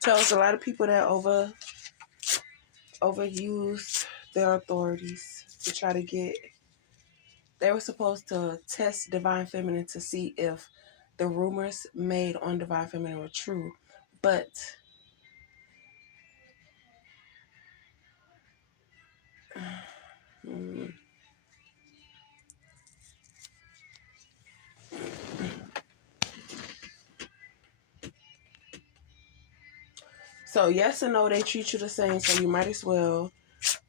So it's a lot of people that overuse their authorities to try to get. They were supposed to test Divine Feminine to see if the rumors made on Divine Feminine were true, but so yes and no, they treat you the same. So you might as well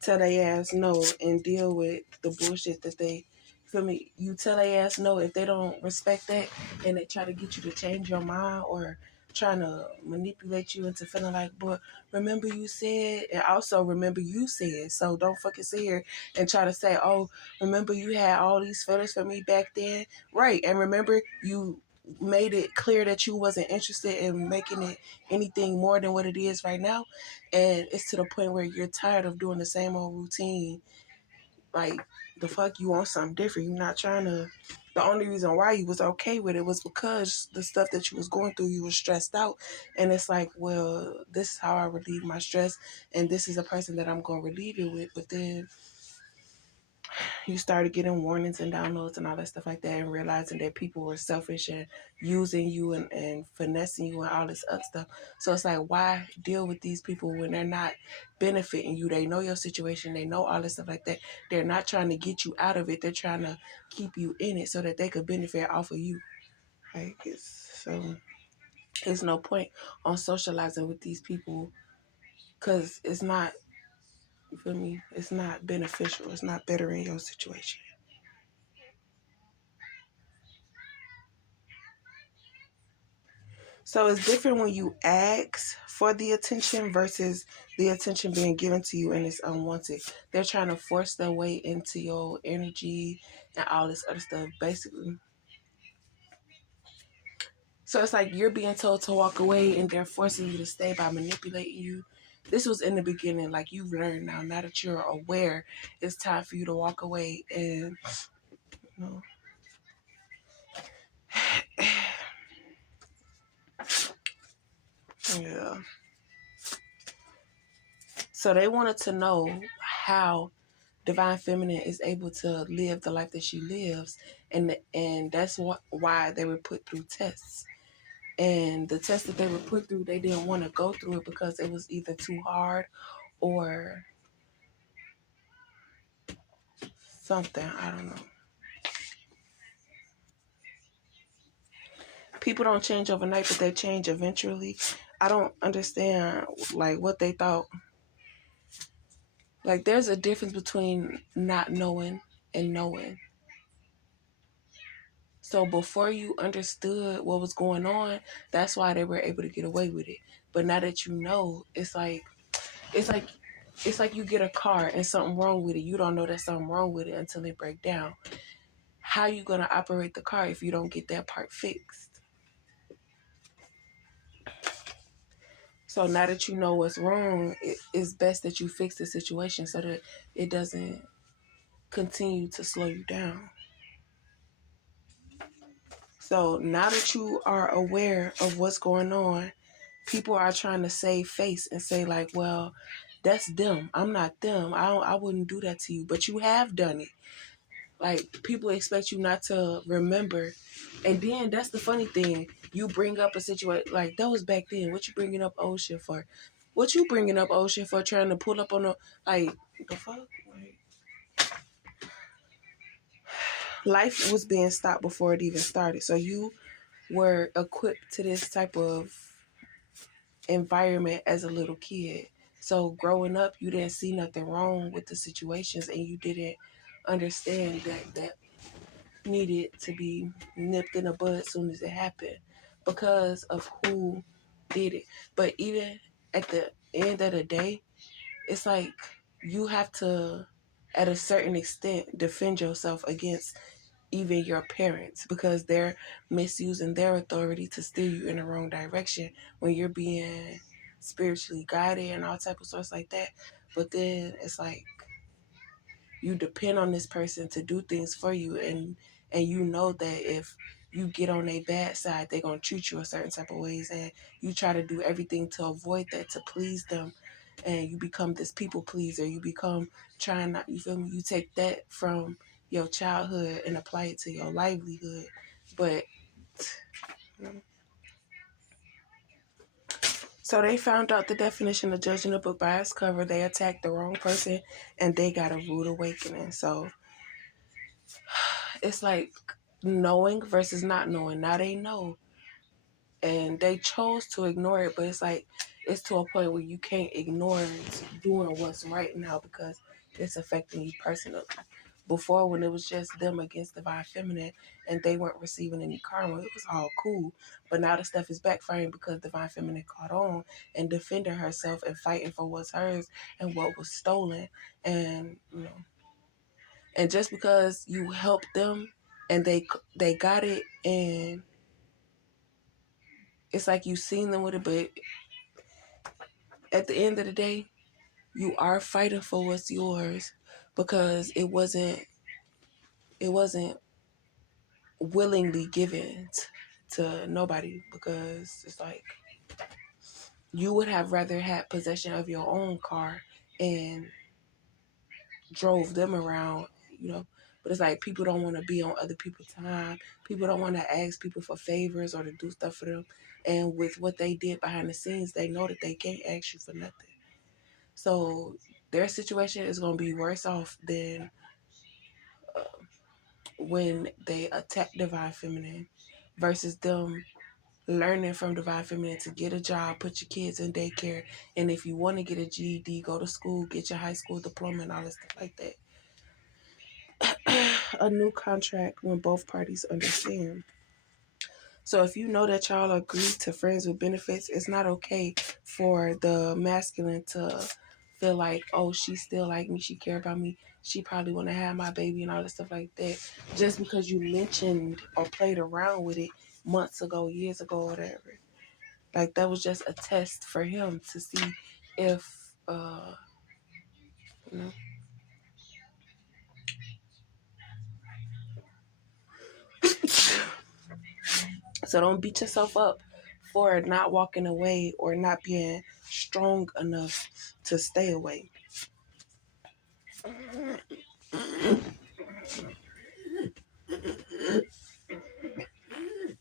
tell their ass no and deal with the bullshit that they feel me. You tell their ass no if they don't respect that and they try to get you to change your mind or trying to manipulate you into feeling like, but remember you said, and also remember you said, so don't fucking sit here and try to say, oh, remember you had all these feelings for me back then, right? And remember you made it clear that you wasn't interested in making it anything more than what it is right now, and it's to the point where you're tired of doing the same old routine. Like, the fuck, you want something different. You're not trying to. The only reason why you was okay with it was because the stuff that you was going through, you was stressed out. And it's like, well, this is how I relieve my stress, and this is a person that I'm going to relieve it with. But then you started getting warnings and downloads and all that stuff like that, and realizing that people were selfish and using you and finessing you and all this other stuff. So it's like, why deal with these people when they're not benefiting you? They know your situation, they know all this stuff like that. They're not trying to get you out of it, they're trying to keep you in it so that they could benefit off of you. Like, it's no point on socializing with these people, because it's not, you feel me, it's not beneficial, it's not bettering your situation. So it's different when you ask for the attention versus the attention being given to you and it's unwanted. They're trying to force their way into your energy and all this other stuff, basically. So it's like you're being told to walk away and they're forcing you to stay by manipulating you. This was in the beginning, like you've learned now. Now that you're aware, it's time for you to walk away and, you know, yeah. So they wanted to know how Divine Feminine is able to live the life that she lives, and that's why they were put through tests. And the tests that they were put through, they didn't want to go through it because it was either too hard or something. I don't know. People don't change overnight, but they change eventually. I don't understand like what they thought. Like, there's a difference between not knowing and knowing. So before you understood what was going on, that's why they were able to get away with it. But now that you know, it's like it's like you get a car and something wrong with it. You don't know there's something wrong with it until it break down. How you gonna operate the car if you don't get that part fixed? So now that you know what's wrong, it's best that you fix the situation so that it doesn't continue to slow you down. So now that you are aware of what's going on, people are trying to save face and say like, well, that's them. I'm not them. I wouldn't do that to you, but you have done it. Like, people expect you not to remember. And then that's the funny thing. You bring up a situation like that was back then. What you bringing up old shit for? What you bringing up old shit for? Trying to pull up on the, like, the fuck? Like, life was being stopped before it even started. So you were equipped to this type of environment as a little kid. So growing up, you didn't see nothing wrong with the situations, and you didn't understand that needed to be nipped in the bud as soon as it happened because of who did it. But even at the end of the day, it's like you have to, at a certain extent, defend yourself against even your parents because they're misusing their authority to steer you in the wrong direction when you're being spiritually guided and all type of sorts like that. But then it's like you depend on this person to do things for you, and you know that if you get on their bad side, they're going to treat you a certain type of ways, and you try to do everything to avoid that, to please them, and you become this people pleaser. You become trying not, you feel me? You take that from your childhood and apply it to your livelihood. But so they found out the definition of judging a book by its cover. They attacked the wrong person, and they got a rude awakening. So it's like knowing versus not knowing. Now they know, and they chose to ignore it, but it's like it's to a point where you can't ignore doing what's right now because it's affecting you personally. Before, when it was just them against divine feminine and they weren't receiving any karma, it was all cool. But now the stuff is backfiring because divine feminine caught on and defending herself and fighting for what's hers and what was stolen. And and just because you helped them and they got it, and it's like you seen them with it, but at the end of the day, you are fighting for what's yours because it wasn't willingly given to nobody, because it's like you would have rather had possession of your own car and drove them around, but it's like people don't want to be on other people's time. People don't want to ask people for favors or to do stuff for them, and with what they did behind the scenes, they know that they can't ask you for nothing. So their situation is going to be worse off than when they attack divine feminine versus them learning from divine feminine to get a job, put your kids in daycare, and if you want to get a GED, go to school, get your high school diploma and all that stuff like that. A new contract when both parties understand. So if you know that y'all agree to friends with benefits, it's not okay for the masculine to feel like, oh, she still like me, she care about me, she probably want to have my baby and all that stuff like that, just because you mentioned or played around with it months ago, years ago, whatever. Like that was just a test for him to see if, you know. So don't beat yourself up for not walking away or not being strong enough to stay away.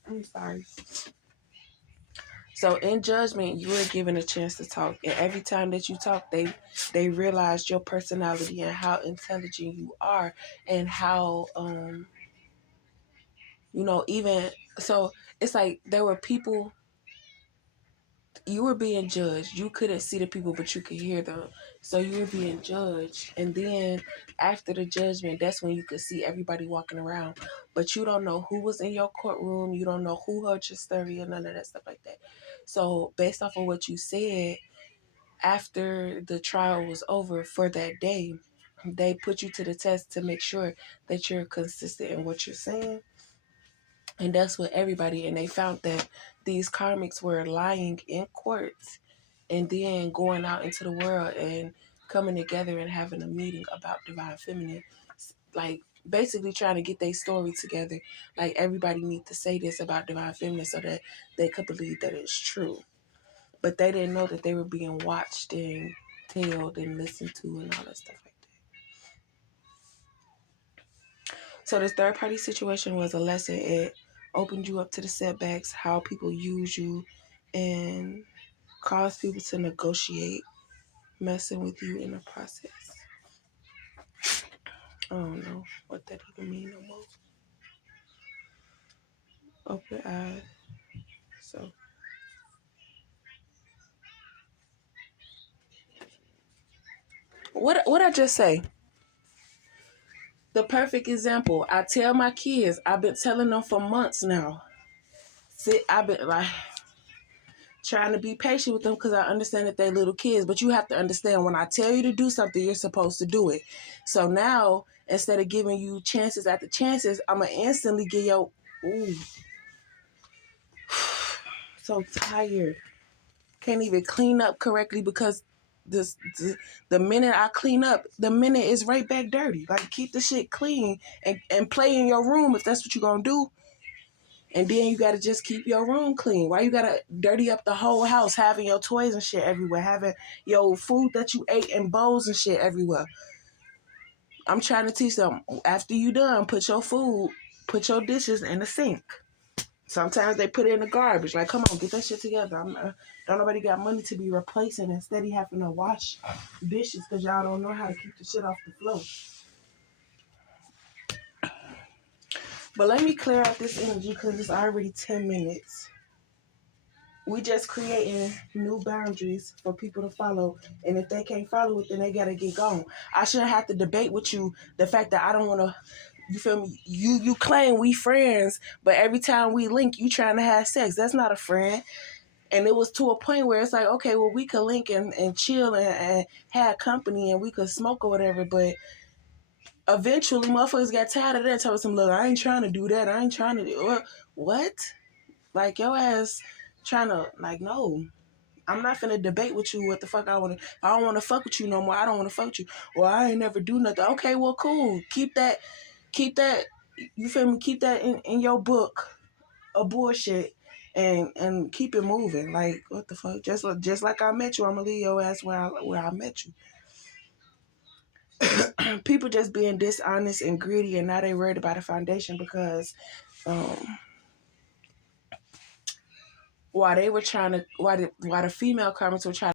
I'm sorry. So in judgment, you are given a chance to talk, and every time that you talk, they realize your personality and how intelligent you are, and how even so, it's like there were people. You were being judged. You couldn't see the people, but you could hear them. So you were being judged. And then after the judgment, that's when you could see everybody walking around. But you don't know who was in your courtroom. You don't know who heard your story or none of that stuff like that. So based off of what you said, after the trial was over for that day, they put you to the test to make sure that you're consistent in what you're saying. And that's what everybody, and they found that these karmics were lying in courts and then going out into the world and coming together and having a meeting about divine feminine, like basically trying to get their story together. Like everybody needs to say this about divine feminine so that they could believe that it's true. But they didn't know that they were being watched and tailed and listened to and all that stuff like that. So this third party situation was a lesson. It opened you up to the setbacks, how people use you, and cause people to negotiate, messing with you in the process. I don't know what that even means no more. Open eyes. So what I just say? The perfect example. I tell my kids, I've been telling them for months now. See, I've been like trying to be patient with them because I understand that they're little kids, but you have to understand when I tell you to do something, you're supposed to do it. So now, instead of giving you chances after chances, I'm going to instantly give you, ooh, so tired. Can't even clean up correctly because the minute I clean up, the minute it's right back dirty. Like keep the shit clean and play in your room if that's what you're going to do. And then you gotta just keep your room clean. Why you gotta dirty up the whole house, having your toys and shit everywhere, having your food that you ate in bowls and shit everywhere? I'm trying to teach them, after you done, put your dishes in the sink. Sometimes they put it in the garbage. Like, come on, get that shit together. Don't nobody got money to be replacing and steady having to wash dishes because y'all don't know how to keep the shit off the floor. But let me clear out this energy because it's already 10 minutes. We just creating new boundaries for people to follow. And if they can't follow it, then they gotta get gone. I shouldn't have to debate with you the fact that I don't want to, you feel me? You claim we friends, but every time we link, you trying to have sex. That's not a friend. And it was to a point where it's like, okay, well, we could link and chill and have company and we could smoke or whatever. But eventually, motherfuckers got tired of that. Told some, look, I ain't trying to do that. I ain't trying to do what? Like, your ass trying to, like, no. I'm not finna debate with you what the fuck I want to. I don't want to fuck with you no more. I don't want to fuck with you. Or I ain't never do nothing. Okay, well, cool. Keep that, you feel me? Keep that in your book of bullshit and keep it moving. Like, what the fuck? Just like I met you, I'm gonna leave your ass where I met you. People just being dishonest and greedy, and now they worried about a foundation because while they were trying to, while the female comments were trying